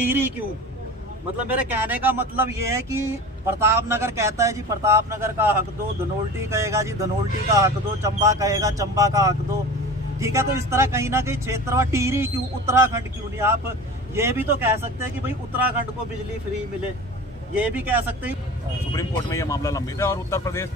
टिहरी क्यों? मतलब मेरे कहने का मतलब ये है कि प्रतापनगर कहता है जी प्रतापनगर का हक दो, धनोल्टी कहेगा जी धनोल्टी का हक दो, चंबा कहेगा चंबा का हक दो। ठीक है, तो इस तरह कहीं ना कहीं क्षेत्र टिहरी क्यों, उत्तराखंड क्यों नहीं? आप ये भी तो कह सकते हैं कि भाई उत्तराखंड को बिजली फ्री मिले, ये भी कह सकते हैं। सुप्रीम कोर्ट में ये मामला लंबित है और उत्तर प्रदेश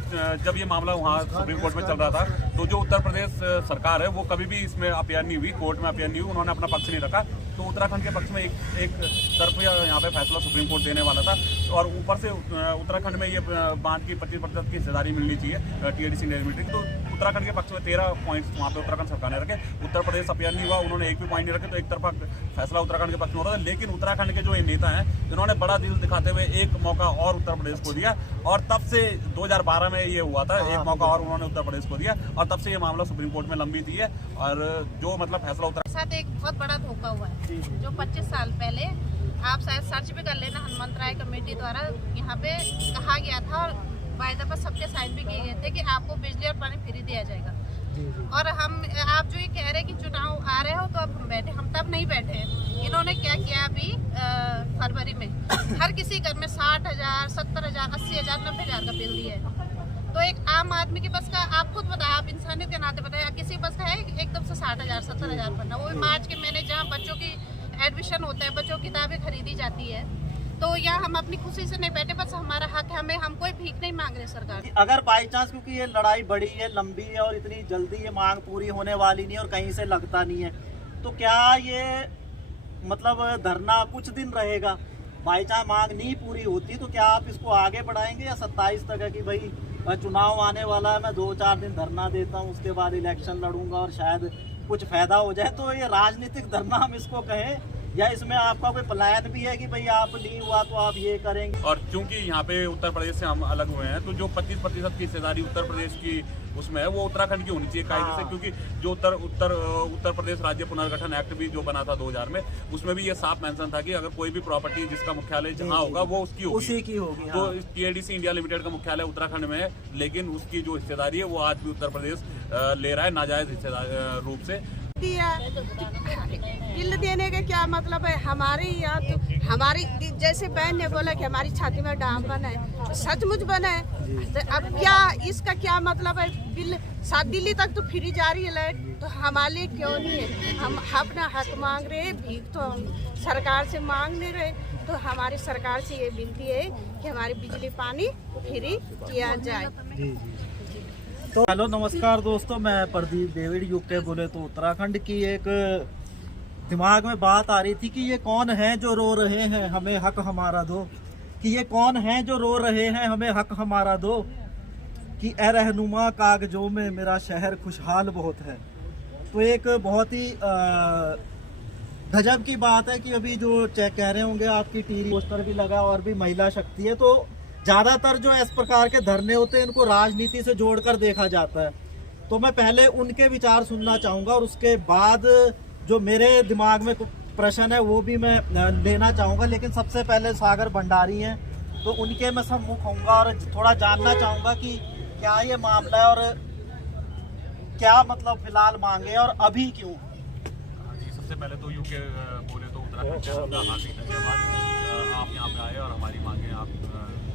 जब ये मामला वहाँ सुप्रीम कोर्ट में चल रहा था तो जो उत्तर प्रदेश सरकार है वो कभी भी इसमें अपीयर नहीं हुई, कोर्ट में अपीयर नहीं हुई, उन्होंने अपना पक्ष नहीं रखा। तो उत्तराखंड के पक्ष में एक तरफ यहाँ पे फैसला सुप्रीम कोर्ट देने वाला था और ऊपर से उत्तराखंड में ये बांध की 25% की हिस्सेदारी मिलनी चाहिए TADC इंडिया लिमिटेड। तो उत्तराखंड के पक्ष में 13 पॉइंट्स वहाँ पे उत्तराखंड सरकार ने रखे, उत्तर प्रदेश अपीयर नहीं हुआ, उन्होंने एक भी पॉइंट नहीं रखे, तो एक तरफा फैसला उत्तराखंड के पक्ष में हो रहा था। लेकिन उत्तराखंड के जो नेता हैं इन्होंने बड़ा दिल दिखाते हुए एक मौका और उत्तर प्रदेश को दिया और तब से 2012 में ये हुआ था, एक मौका और उन्होंने उत्तर प्रदेश को दिया और तब से ये मामला सुप्रीम कोर्ट में लंबित ही है। और जो मतलब फैसला उत्तर साथ एक बहुत बड़ा धोखा हुआ है जो 25 साल पहले आप शायद सर्च भी कर लेना, हनुमंत राय कमेटी द्वारा यहाँ पे कहा गया था और वायदा पर सबके साइन भी किए गए थे कि आपको बिजली और पानी फ्री दिया जाएगा। और आप जो ये कह रहे हैं कि चुनाव आ रहे हो तो अब हम बैठे, हम तब नहीं बैठे हैं। इन्होंने क्या किया अभी फरवरी में हर किसी घर में 60,000, 70,000, 80,000, 90,000 का बिल दिया है। तो एक आम आदमी के बस का, आप खुद बताएं, आप इंसानियत के नाते बताएं, किसी बस का है एकदम से 60,000, 70,000 बनना, वो भी मार्च के महीने जहाँ बच्चों की एडमिशन होता है, बच्चों की किताबें खरीदी जाती है। तो यहाँ हम अपनी खुशी से नहीं बैठे, बस हमारा हक है, हम कोई भीख नहीं मांग रहे सरकार। अगर बाई चांस, क्योंकि ये लड़ाई बड़ी है, लंबी है और इतनी जल्दी ये मांग पूरी होने वाली नहीं और कहीं से लगता नहीं है, तो क्या ये मतलब धरना कुछ दिन रहेगा? बाई चांस मांग नहीं पूरी होती तो क्या आप इसको आगे बढ़ाएंगे या 27 तक है कि भाई चुनाव आने वाला है, मैं 2-4 दिन धरना देता हूँ, उसके बाद इलेक्शन लड़ूंगा और शायद कुछ फायदा हो जाए? तो ये राजनीतिक धरना हम इसको कहें या इसमें आपका कोई प्लान भी है कि भाई आप नहीं हुआ तो आप ये करेंगे? और चूंकि यहाँ पे उत्तर प्रदेश से हम अलग हुए हैं तो जो 25% की हिस्सेदारी उत्तर प्रदेश की उसमें है वो उत्तराखंड की होनी चाहिए कायदे से, क्योंकि जो उत्तर प्रदेश राज्य पुनर्गठन एक्ट भी जो बना था 2000 में, उसमें भी ये साफ मेंशन था कि अगर कोई भी प्रॉपर्टी जिसका मुख्यालय जहाँ होगा वो उसकी होगी, उसी की होगी। तो TADC इंडिया लिमिटेड का मुख्यालय उत्तराखंड में है, लेकिन उसकी जो हिस्सेदारी है वो आज भी उत्तर प्रदेश ले रहा है नाजायज हिस्सेदारी रूप से। बिल देने का क्या मतलब है? हमारे यहाँ तो हमारी जैसे बहन ने बोला कि हमारी छाती में डाम बना है, सचमुच बना है, तो अब क्या इसका क्या मतलब है? बिल 7 दिल्ली तक तो फ्री जा रही है लाइट, तो हमारे लिए क्यों नहीं है? हम अपना हक मांग रहे हैं, भीख तो हम सरकार से मांग नहीं रहे। तो हमारी सरकार से ये विनती है कि हमारी बिजली पानी फ्री किया जाए। तो हेलो नमस्कार दोस्तों, मैं प्रदीप डेविड यूके बोले तो उत्तराखंड की एक दिमाग में बात आ रही थी कि ये कौन है जो रो रहे हैं हमें हक हमारा दो, कि ये कौन है जो रो रहे हैं हमें हक हमारा दो, कि ए रहनुमा कागजों में मेरा शहर खुशहाल बहुत है। तो एक बहुत ही गजब की बात है कि अभी जो चेक कह रहे होंगे आपकी टीवी पोस्टर भी लगा और भी महिला शक्ति है, तो ज़्यादातर जो इस प्रकार के धरने होते हैं इनको राजनीति से जोड़कर देखा जाता है। तो मैं पहले उनके विचार सुनना चाहूँगा और उसके बाद जो मेरे दिमाग में प्रश्न है वो भी मैं लेना चाहूँगा। लेकिन सबसे पहले सागर भंडारी हैं तो उनके मैं सम्मुख होऊंगा और थोड़ा जानना चाहूँगा कि क्या ये मामला है और क्या मतलब फिलहाल मांगे और अभी क्यों? सबसे पहले तो यूके बोले तो उत्तराखंड का हार्दिक धन्यवाद, आप यहाँ पे आए और हमारी मांगे आप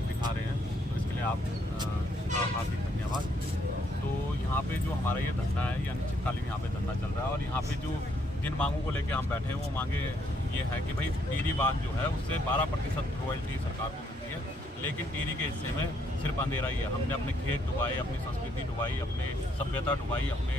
दिखा रहे हैं, तो इसके लिए आपका हार्दिक धन्यवाद। तो यहाँ पे जो हमारा ये धंधा है या अनिश्चितकालीन यहाँ पे धंधा चल रहा है और यहाँ पे जो जिन मांगों को लेके हम बैठे हैं वो मांगे ये है कि भाई टिहरी बांध जो है उससे 12% रॉयल्टी सरकार को मिलती है, लेकिन टिहरी के हिस्से में सिर्फ अंधेरा ही है। हमने अपने खेत डुबाए, अपनी संस्कृति डुबाई, अपने सभ्यता डुबाई, अपने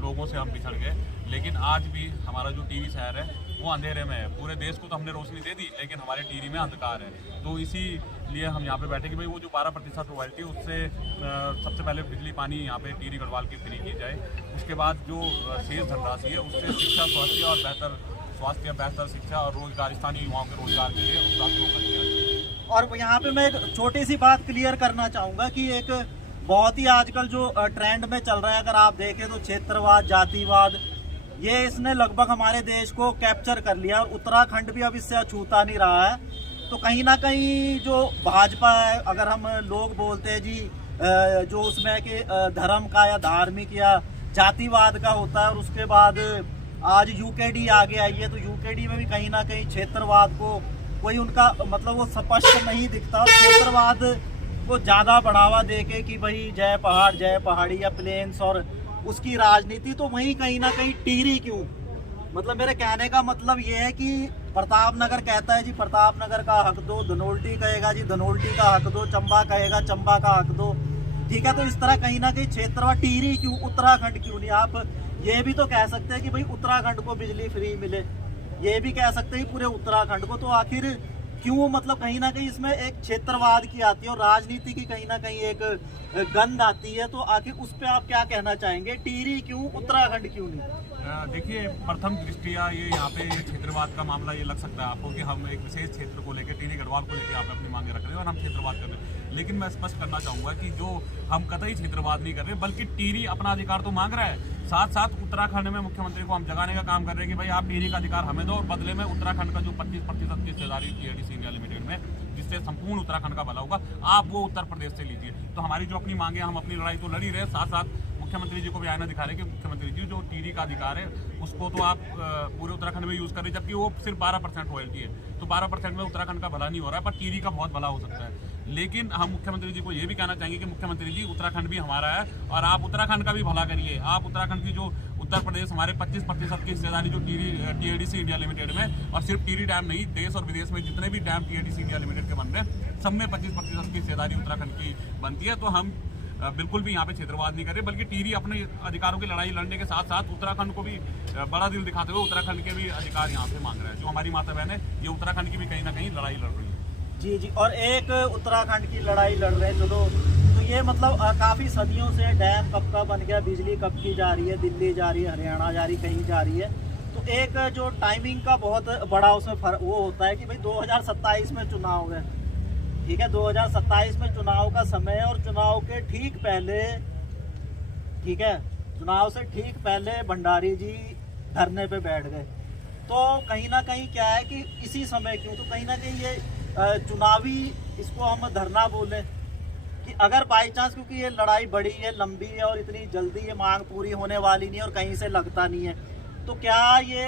लोगों से हम बिछड़ गए, लेकिन आज भी हमारा जो टिहरी शहर है वो अंधेरे में है। पूरे देश को तो हमने रोशनी दे दी लेकिन हमारे टिहरी में अंधकार है। तो इसीलिए हम यहाँ पे बैठे कि भाई वो जो 12% रॉयल्टी उससे सबसे पहले बिजली पानी यहाँ पे टिहरी गढ़वाल की फ्री की जाए, उसके बाद जो शेष धनराशि है उससे शिक्षा, स्वास्थ्य और बेहतर शिक्षा और रोजगार, स्थानीय युवाओं के रोजगार के लिए उस राशि को खर्च किया जाए। और यहाँ पे मैं एक छोटी सी बात क्लियर करना चाहूँगा कि एक बहुत ही आजकल जो ट्रेंड में चल रहा है, अगर आप देखें तो क्षेत्रवाद, जातिवाद, ये इसने लगभग हमारे देश को कैप्चर कर लिया और उत्तराखंड भी अब इससे अछूता नहीं रहा है। तो कहीं ना कहीं जो भाजपा है, अगर हम लोग बोलते हैं जी जो उसमें कि धर्म का या धार्मिक या जातिवाद का होता है और उसके बाद आज यूकेडी आगे आई है, तो यूकेडी में भी कहीं ना कहीं क्षेत्रवाद को कोई उनका मतलब वो स्पष्ट नहीं दिखता, और क्षेत्रवाद को ज़्यादा बढ़ावा देके कि भाई जय पहाड़ जय पहाड़ी या प्लेन्स और उसकी राजनीति, तो वहीं कहीं ना कहीं टिहरी क्यों? मतलब मेरे कहने का मतलब ये है कि प्रतापनगर कहता है जी प्रतापनगर का हक दो, धनोल्टी कहेगा जी धनोल्टी का हक दो, चंबा कहेगा चंबा का हक दो, ठीक है। तो इस तरह कहीं ना कहीं क्षेत्रवाद, टिहरी क्यों, उत्तराखंड क्यों नहीं? आप ये भी तो कह सकते हैं कि भाई उत्तराखंड को बिजली फ्री मिले, ये भी कह सकते हैं पूरे उत्तराखंड को, तो आखिर क्यों? मतलब कहीं ना कहीं इसमें एक क्षेत्रवाद की आती है और राजनीति की कहीं ना कहीं एक गंध आती है, तो आखिर उस पर आप क्या कहना चाहेंगे? टिहरी क्यों, उत्तराखंड क्यों नहीं? देखिए, प्रथम दृष्टिया ये यहाँ पे ये क्षेत्रवाद का मामला ये लग सकता है आपको कि हम एक विशेष क्षेत्र को लेकर, टिहरी गढ़वाल को लेकर आप अपनी मांगे रख रहे हैं और हम क्षेत्रवाद कर रहे हैं, लेकिन मैं स्पष्ट करना चाहूँगा कि जो हम कतई क्षेत्रवाद नहीं कर रहे, बल्कि टिहरी अपना अधिकार तो मांग रहा है। साथ साथ उत्तराखंड में मुख्यमंत्री को हम जगाने का काम कर रहे हैं कि भाई आप टिहरी का अधिकार हमें दो, और बदले में उत्तराखंड का जो 25% की हिस्सेदारी TIDC इंडिया लिमिटेड में, जिससे संपूर्ण उत्तराखंड का भला होगा, आप वो उत्तर प्रदेश से लीजिए। तो हमारी जो अपनी मांगे, हम अपनी लड़ाई तो लड़ ही रहे, साथ साथ मुख्यमंत्री जी को भी आईना दिखा रहे कि मुख्यमंत्री जी जो टिहरी का अधिकार है उसको तो आप पूरे उत्तराखंड में यूज़ कर रहे हैं, जबकि वो सिर्फ 12% रॉयल्टी है। तो 12% में उत्तराखंड का भला नहीं हो रहा है, पर टिहरी का बहुत भला हो सकता है। लेकिन हम मुख्यमंत्री जी को ये भी कहना चाहेंगे कि मुख्यमंत्री जी उत्तराखंड भी हमारा है और आप उत्तराखंड का भी भला करिए। आप उत्तराखंड की जो उत्तर प्रदेश हमारे 25% की हिस्सेदारी जो TIDC इंडिया लिमिटेड में, और सिर्फ टिहरी डैम नहीं, देश और विदेश में जितने भी डैम TIDC इंडिया लिमिटेड के बन रहे हैं, सब में 25% की हिस्सेदारी उत्तराखंड की बनती है। तो हम बिल्कुल भी यहाँ पे क्षेत्रवाद नहीं कर रहे, बल्कि टिहरी अपने अधिकारों की लड़ाई लड़ने के साथ साथ उत्तराखंड को भी बड़ा दिल दिखाते हुए उत्तराखंड के भी अधिकार यहाँ पे मांग रहा है। जो हमारी माता बहन है, ये उत्तराखंड की भी कहीं ना कहीं लड़ाई लड़ रही है। जी जी, और एक उत्तराखंड की लड़ाई लड़ रहे हैं चलो, तो ये मतलब काफ़ी सदियों से डैम कब का बन गया, बिजली कब की जा रही है, दिल्ली जा रही है, हरियाणा जा रही है, कहीं जा रही है, तो एक जो टाइमिंग का बहुत बड़ा उसमें वो होता है कि भाई 2027 में चुनाव है, ठीक है, 2027 में चुनाव का समय है, और चुनाव के ठीक पहले, ठीक है, चुनाव से ठीक पहले भंडारी जी धरने पे बैठ गए। तो कहीं ना कहीं क्या है कि इसी समय क्यों, तो कहीं ना कहीं ये चुनावी इसको हम धरना बोले कि अगर बाई चांस, क्योंकि ये लड़ाई बड़ी है, लंबी है और इतनी जल्दी ये मांग पूरी होने वाली नहीं है और कहीं से लगता नहीं है, तो क्या ये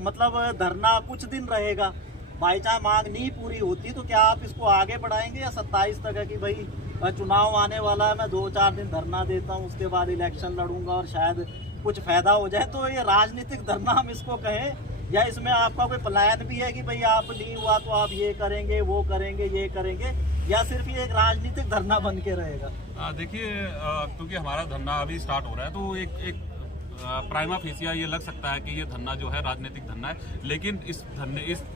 मतलब धरना कुछ दिन रहेगा? बाई चांस मांग नहीं पूरी होती तो क्या आप इसको आगे बढ़ाएंगे, या 27 तक है कि भाई चुनाव आने वाला है, मैं 2-4 दिन धरना देता हूँ, उसके बाद इलेक्शन लड़ूंगा और शायद कुछ फायदा हो जाए? तो ये राजनीतिक धरना हम इसको कहें, या इसमें आपका कोई प्लान भी है कि भाई आप नहीं हुआ तो आप ये करेंगे, वो करेंगे, ये करेंगे, या सिर्फ ये एक राजनीतिक धरना बन के रहेगा? देखिए, क्योंकि हमारा धरना अभी स्टार्ट हो रहा है, तो एक प्राइमा फेसिया ये लग सकता है कि ये धरना जो है राजनीतिक धरना है, लेकिन इस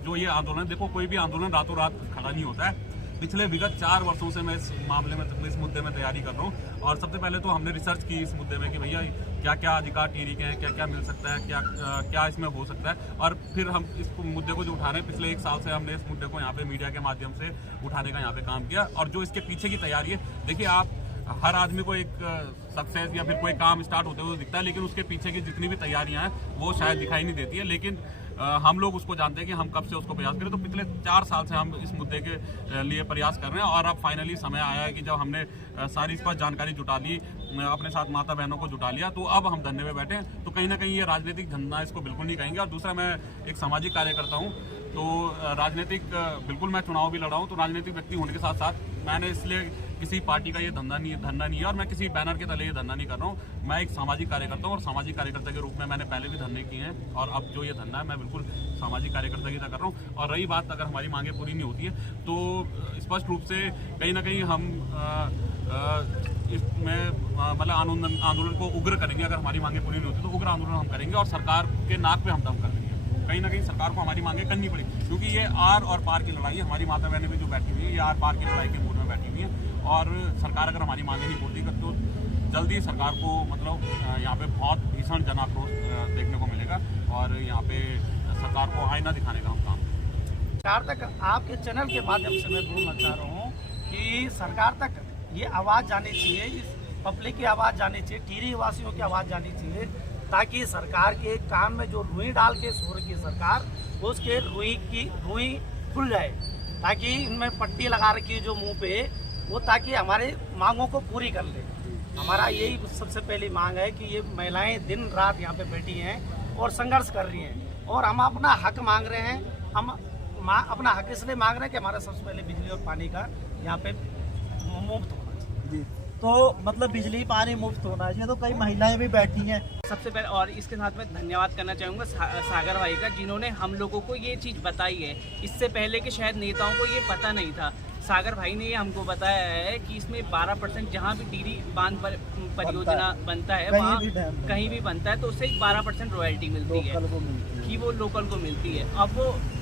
जो ये आंदोलन, देखो कोई भी आंदोलन रातों रात खड़ा नहीं होता है। पिछले विगत 4 वर्षों से मैं इस मामले में, इस मुद्दे में तैयारी कर रहा हूँ, और सबसे पहले तो हमने रिसर्च की इस मुद्दे में कि भैया क्या क्या अधिकार टिहरी के हैं, क्या क्या मिल सकता है, क्या इसमें हो सकता है, और फिर हम इस मुद्दे को जो उठा रहे हैं, पिछले 1 साल से हमने इस मुद्दे को यहाँ पे मीडिया के माध्यम से उठाने का यहाँ पे काम किया। और जो इसके पीछे की तैयारी है, देखिए, आप हर आदमी को एक सक्सेस या फिर कोई काम स्टार्ट होते हुए दिखता है, लेकिन उसके पीछे की जितनी भी तैयारियां हैं वो शायद दिखाई नहीं देती है, लेकिन हम लोग उसको जानते हैं कि हम कब से उसको प्रयास करें। तो पिछले 4 साल से हम इस मुद्दे के लिए प्रयास कर रहे हैं, और अब फाइनली समय आया है कि जब हमने सारी इस पर जानकारी जुटा ली, अपने साथ माता बहनों को जुटा लिया, तो अब हम धरने में बैठे हैं। तो कहीं ना कहीं ये राजनीतिक धंधा इसको बिल्कुल नहीं कहेंगे। और दूसरा, मैं एक सामाजिक कार्यकर्ता हूँ, तो राजनीतिक बिल्कुल मैं चुनाव भी लड़ा हूँ, तो राजनीतिक व्यक्ति होने के साथ साथ मैंने इसलिए किसी पार्टी का ये धंधा नहीं है, और मैं किसी बैनर के तले ये धंधा नहीं कर रहा हूँ। मैं एक सामाजिक कार्यकर्ता हूँ, और सामाजिक कार्यकर्ता के रूप में मैंने पहले भी धरने किए हैं, और अब जो ये धंधा है मैं बिल्कुल सामाजिक कार्यकर्ता की तरह कर रहा हूँ। और रही बात, अगर हमारी मांगे पूरी नहीं होती है, तो स्पष्ट रूप से कहीं ना कहीं हम इसमें मतलब आंदोलन को उग्र करेंगे। अगर हमारी मांगे पूरी नहीं होती तो उग्र आंदोलन हम करेंगे, और सरकार के नाक पे हम दम कर देंगे। कहीं ना कहीं सरकार को हमारी मांगे करनी पड़ी, क्योंकि ये आर और पार की लड़ाई है। हमारी माता बहनें भी जो बैठी हुई है, ये आर पार की लड़ाई के मूड में बैठी हुई है, और सरकार अगर हमारी मांगे नहीं पूरी कर तो जल्दी सरकार को मतलब यहाँ पे बहुत भीषण जन आक्रोश देखने को मिलेगा, और यहाँ पे सरकार को आईना दिखाने का हम काम करेंगे। सरकार तक आपके चैनल के माध्यम से मैं बोलना चाह रहा हूँ कि सरकार तक ये आवाज़ जानी चाहिए, इस पब्लिक की आवाज़ जानी चाहिए, टिहरी वासियों की आवाज़ जानी चाहिए, ताकि सरकार के कान में जो रुई डाल के सो रही है सरकार, उसके रुई खुल जाए, ताकि इनमें पट्टी लगा रखी है जो मुंह पे, वो ताकि हमारे मांगों को पूरी कर ले। हमारा यही सबसे पहली मांग है कि ये महिलाएं दिन रात यहाँ पे बैठी हैं, और संघर्ष कर रही हैं और हम अपना हक मांग रहे हैं। हम अपना हक इसलिए मांग रहे हैं कि हमारा सबसे पहले बिजली और पानी का यहाँ पे मुफ्त होना चाहिए। जी, तो मतलब बिजली पानी मुफ्त होना चाहिए। तो कई महिलाएं भी बैठी हैं। सबसे पहले और इसके साथ में धन्यवाद करना चाहूँगा सागर भाई का, जिन्होंने हम लोगों को ये चीज़ बताई है। इससे पहले कि शायद नेताओं को ये पता नहीं था। सागर भाई ने ये हमको बताया है कि इसमें 12% जहाँ भी टीरी बांध परियोजना बनता है वहाँ कहीं भी बनता है तो उससे 12% रॉयल्टी मिलती है कि वो लोकल को मिलती है। अब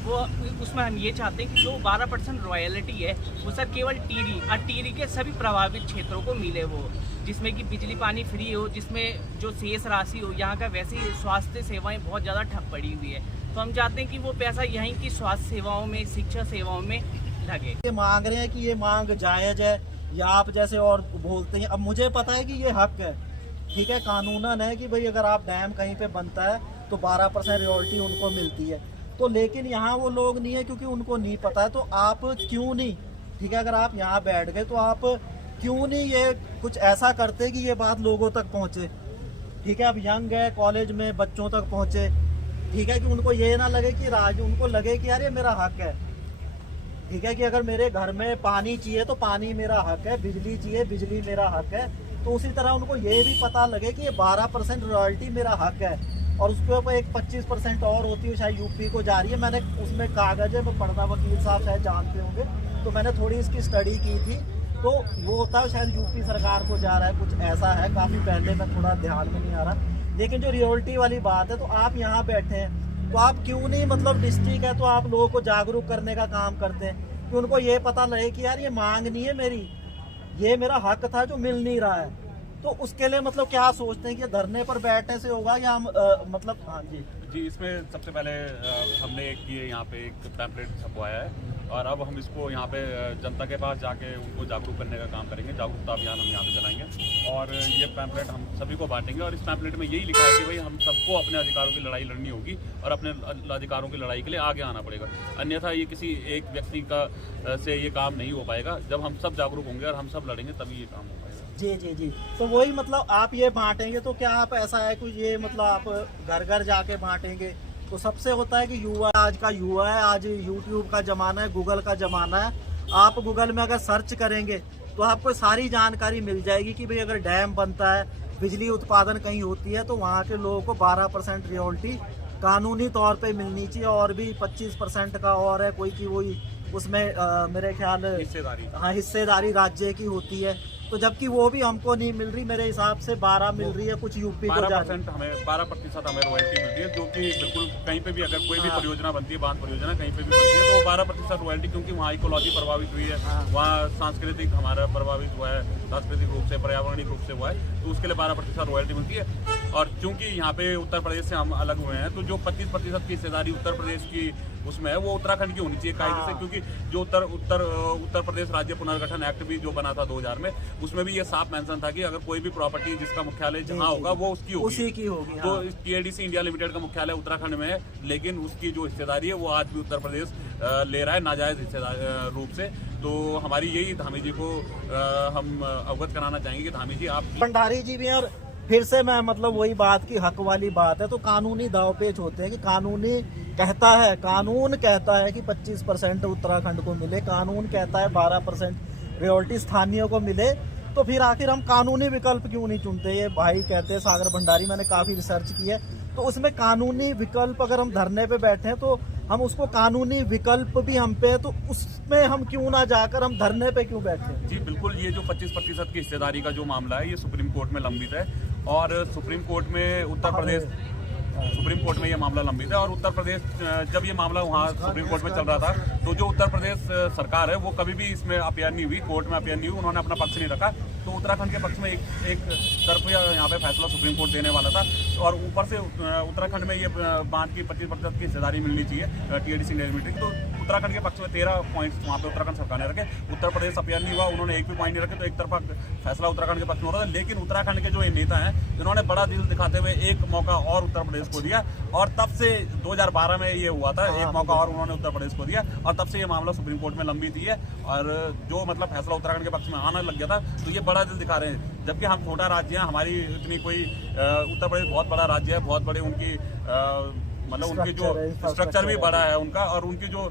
वो उसमें हम ये चाहते हैं कि जो 12% रॉयल्टी है वो सर केवल टीरी के सभी प्रभावित क्षेत्रों को मिले, वो जिसमें कि बिजली पानी फ्री हो, जिसमें जो शेष राशि हो। यहाँ का वैसे ही स्वास्थ्य सेवाएं बहुत ज़्यादा ठप पड़ी हुई है, तो हम चाहते हैं कि वो पैसा यहीं की स्वास्थ्य सेवाओं में, शिक्षा सेवाओं में लगे। ये मांग रहे हैं कि ये मांग जायज़ है या आप जैसे और बोलते हैं। अब मुझे पता है कि ये हक है, ठीक है, कानूनन है कि भाई अगर आप डैम कहीं पे बनता है तो 12% रॉयल्टी उनको मिलती है। तो लेकिन यहाँ वो लोग नहीं है क्योंकि उनको नहीं पता है। तो आप क्यों नहीं, ठीक है, अगर आप यहाँ बैठ गए तो आप क्यों नहीं ये कुछ ऐसा करते कि ये बात लोगों तक पहुँचे, ठीक है। अब यंग है, कॉलेज में बच्चों तक पहुँचे, ठीक है, कि उनको ये ना लगे कि उनको लगे कि यार ये मेरा हक है, ठीक है, कि अगर मेरे घर में पानी चाहिए तो पानी मेरा हक है, बिजली चाहिए बिजली मेरा हक है। तो उसी तरह उनको ये भी पता लगे कि ये 12% रॉयल्टी मेरा हक है और उसके ऊपर एक 25% और होती है, शायद यूपी को जा रही है। मैंने उसमें कागज है, वो पढ़ना, वकील साहब शायद जानते होंगे, तो मैंने थोड़ी इसकी स्टडी की थी। तो वो होता है शायद यूपी सरकार को जा रहा है, कुछ ऐसा है, काफ़ी पहले, मैं थोड़ा ध्यान में नहीं आ रहा। लेकिन जो रॉयल्टी वाली बात है, तो आप यहाँ बैठे हैं तो आप क्यों नहीं, मतलब डिस्ट्रिक्ट है तो आप लोगों को जागरूक करने का काम करते हैं कि उनको ये पता लगे कि यार ये मांग नहीं है मेरी, ये मेरा हक था जो मिल नहीं रहा है। तो उसके लिए मतलब क्या सोचते हैं कि धरने पर बैठने से होगा या हम मतलब। हाँ जी जी, इसमें सबसे पहले हमने ये यहाँ पे एक पैम्पलेट छपवाया है और अब हम इसको यहाँ पे जनता के पास जाके उनको जागरूक करने का काम करेंगे। जागरूकता अभियान हम यहाँ पे चलाएंगे और ये पैम्पलेट हम सभी को बांटेंगे। और इस पैम्पलेट में यही लिखा है कि भाई हम सबको अपने अधिकारों की लड़ाई लड़नी होगी और अपने अधिकारों की लड़ाई के लिए आगे आना पड़ेगा, अन्यथा ये किसी एक व्यक्ति का से ये काम नहीं हो पाएगा। जब हम सब जागरूक होंगे और हम सब लड़ेंगे तभी ये काम हो पाएगा। जी जी जी, तो वही मतलब आप ये बांटेंगे तो क्या आप ऐसा है कि ये मतलब आप घर घर जाके बांटेंगे? तो सबसे होता है कि युवा, आज का युवा है, आज यूट्यूब का ज़माना है, गूगल का ज़माना है। आप गूगल में अगर सर्च करेंगे तो आपको सारी जानकारी मिल जाएगी कि भाई अगर डैम बनता है, बिजली उत्पादन कहीं होती है तो वहाँ के लोगों को 12% रॉयल्टी कानूनी तौर पे मिलनी चाहिए। और भी 25% का और है कोई की, वही उसमें मेरे ख्याल हिस्सेदारी राज्य की होती है। तो जबकि वो भी हमको नहीं मिल रही, मेरे हिसाब से 12 मिल रही है, कुछ यूपी को 12% हमें 12% हमें रॉयल्टी मिलती है, जो कि बिल्कुल कहीं पे भी अगर कोई भी परियोजना बनती है, बांध परियोजना कहीं पे भी बनती है तो 12% रॉयल्टी, क्योंकि वहाँ इकोलॉजी प्रभावित हुई है, वहाँ सांस्कृतिक हमारा प्रभावित हुआ है, सांस्कृतिक रूप से, पर्यावरणिक रूप से हुआ है, तो उसके लिए 12% रॉयल्टी मिलती है। और चूंकि यहाँ पे उत्तर प्रदेश से हम अलग हुए हैं तो जो 25% की हिस्सेदारी उत्तर प्रदेश की उसमें है वो उत्तराखंड की होनी चाहिए कायदे से, क्योंकि जो उत्तर प्रदेश राज्य पुनर्गठन एक्ट भी जो बना था 2000 में, उसमें भी ये साफ मेंशन था कि अगर कोई भी प्रॉपर्टी जिसका मुख्यालय जहाँ होगा वो उसकी होगी, उसी की होगी। तो TADC इंडिया लिमिटेड का मुख्यालय उत्तराखंड में है, लेकिन उसकी जो हिस्सेदारी है वो आज भी उत्तर प्रदेश ले रहा है नाजायज हिस्सेदार रूप से। तो हमारी यही धामी जी को हम अवगत कराना चाहेंगे कि धामी जी आप भंडारी जी भी हैं। और फिर से मैं मतलब वही बात की हक वाली बात है, तो कानूनी दावपेच होते हैं कि कानून कहता है कि 25% उत्तराखंड को मिले, कानून कहता है 12% रॉयल्टी स्थानीय को मिले, तो फिर आखिर हम कानूनी विकल्प क्यों नहीं चुनते? ये भाई कहते हैं सागर भंडारी, मैंने काफ़ी रिसर्च की है, तो उसमें कानूनी विकल्प अगर हम धरने पे बैठे हैं तो हम उसको कानूनी विकल्प भी हम पे, तो उसमें हम क्यों ना जाकर हम धरने पे क्यों बैठे? जी बिल्कुल, ये जो 25% की हिस्सेदारी का जो मामला है ये सुप्रीम कोर्ट में लंबित है और सुप्रीम कोर्ट में सुप्रीम कोर्ट में ये मामला लंबित है। और उत्तर प्रदेश, जब ये मामला वहाँ सुप्रीम कोर्ट में चल रहा था तो जो उत्तर प्रदेश सरकार है वो कभी भी इसमें अपीयर नहीं हुई, कोर्ट में अपीयर नहीं हुई, उन्होंने अपना पक्ष नहीं रखा। तो उत्तराखंड के पक्ष में एक तरफ यहाँ पे फैसला सुप्रीम कोर्ट देने वाला था और ऊपर से उत्तराखंड में ये बांध की 25% की हिस्सेदारी मिलनी चाहिए TADC इंडिया लिमिटेड, तो उत्तराखंड के पक्ष में 13 पॉइंट्स वहाँ पे उत्तराखंड सरकार ने रखे। उत्तर प्रदेश अपील नहीं हुआ, उन्होंने एक भी पॉइंट नहीं रखे, तो एक तरफा फैसला उत्तराखंड के पक्ष में हो रहा था। लेकिन उत्तराखंड के जो ये नेता हैं जिन्होंने बड़ा दिल दिखाते हुए एक मौका और उत्तर प्रदेश को दिया, और तब से 2012 में ये हुआ था, एक मौका और उन्होंने उत्तर प्रदेश को दिया, और तब से ये मामला सुप्रीम कोर्ट में लंबित ही है। और जो मतलब फैसला उत्तराखंड के पक्ष में आने लग गया था, तो ये बड़ा दिल दिखा रहे हैं। जबकि हम छोटा राज्य हैं, हमारी इतनी कोई उत्तर प्रदेश बहुत बड़ा राज्य है, बहुत बड़े उनकी मतलब उनकी जो स्ट्रक्चर भी बड़ा है उनका, और उनकी जो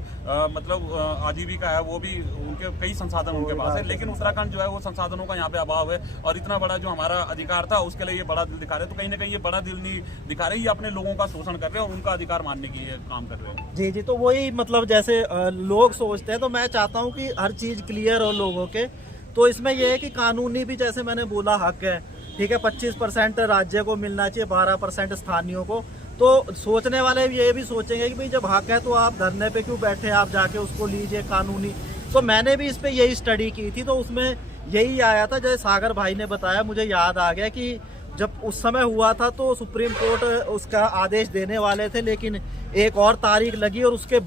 मतलब आजीविका है वो भी, उनके कई संसाधन उनके पास है। लेकिन उत्तराखंड जो है वो संसाधनों का यहाँ पे अभाव है, और इतना बड़ा जो हमारा अधिकार था उसके लिए ये बड़ा दिल दिखा रहे हैं। तो कहीं ना कहीं ये बड़ा दिल नहीं दिखा रहे, ये अपने लोगों का शोषण कर रहे हैं और उनका अधिकार मानने की ये काम कर रहे हैं। जी जी, तो वही मतलब जैसे लोग सोचते हैं, तो मैं चाहता हूँ कि हर चीज़ क्लियर हो लोगों के। तो इसमें यह है कि कानूनी भी, जैसे मैंने बोला, हक है, ठीक है, 25% राज्य को मिलना चाहिए, 12% स्थानीयों को। तो सोचने वाले ये भी सोचेंगे कि भाई जब हक है तो आप धरने पे क्यों बैठे, आप जाके उसको लीजिए कानूनी। तो मैंने भी इस पे यही स्टडी की थी, तो उसमें यही आया था, जैसे सागर भाई ने बताया, मुझे याद आ गया कि जब उस समय हुआ था तो सुप्रीम कोर्ट उसका आदेश देने वाले थे, लेकिन एक और तारीख लगी, और उसके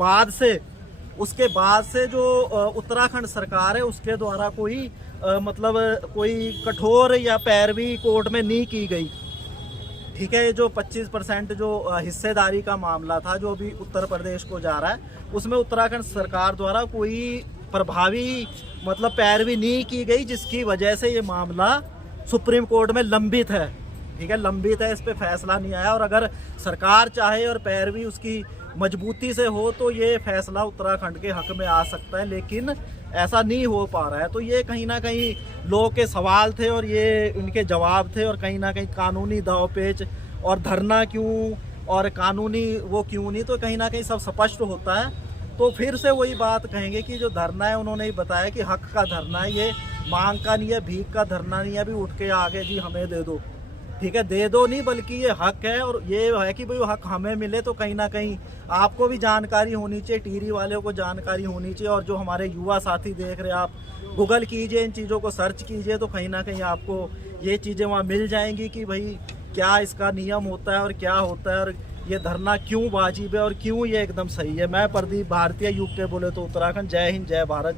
बाद से जो उत्तराखंड सरकार है उसके द्वारा कोई मतलब कोई कठोर या पैरवी कोर्ट में नहीं की गई, ठीक है। जो 25% जो हिस्सेदारी का मामला था जो अभी उत्तर प्रदेश को जा रहा है, उसमें उत्तराखंड सरकार द्वारा कोई प्रभावी मतलब पैरवी नहीं की गई, जिसकी वजह से ये मामला सुप्रीम कोर्ट में लंबित है, ठीक है, लंबित है, इस पे फैसला नहीं आया। और अगर सरकार चाहे और पैरवी उसकी मजबूती से हो तो ये फैसला उत्तराखंड के हक में आ सकता है, लेकिन ऐसा नहीं हो पा रहा है। तो ये कहीं ना कहीं लोगों के सवाल थे और ये उनके जवाब थे, और कहीं ना कहीं कानूनी दावपेच और धरना क्यों और कानूनी वो क्यों नहीं, तो कहीं ना कहीं सब स्पष्ट होता है। तो फिर से वही बात कहेंगे कि जो धरना है, उन्होंने ही बताया कि हक का धरना है, ये मांग का नहीं है, भीख का धरना नहीं है, अभी उठ के आगे जी हमें दे दो, ठीक है, दे दो नहीं, बल्कि ये हक है। और ये है कि भाई हक हमें मिले, तो कहीं ना कहीं आपको भी जानकारी होनी चाहिए, टिहरी वालों को जानकारी होनी चाहिए, और जो हमारे युवा साथी देख रहे हैं, आप गूगल कीजिए, इन चीज़ों को सर्च कीजिए, तो कहीं ना कहीं आपको ये चीज़ें वहाँ मिल जाएंगी कि भाई क्या इसका नियम होता है और क्या होता है, और ये धरना क्यों वाजिब है और क्यों ये एकदम सही है। मैं प्रदीप भारतीय, यूके बोले तो उत्तराखंड। जय हिंद, जय भारत।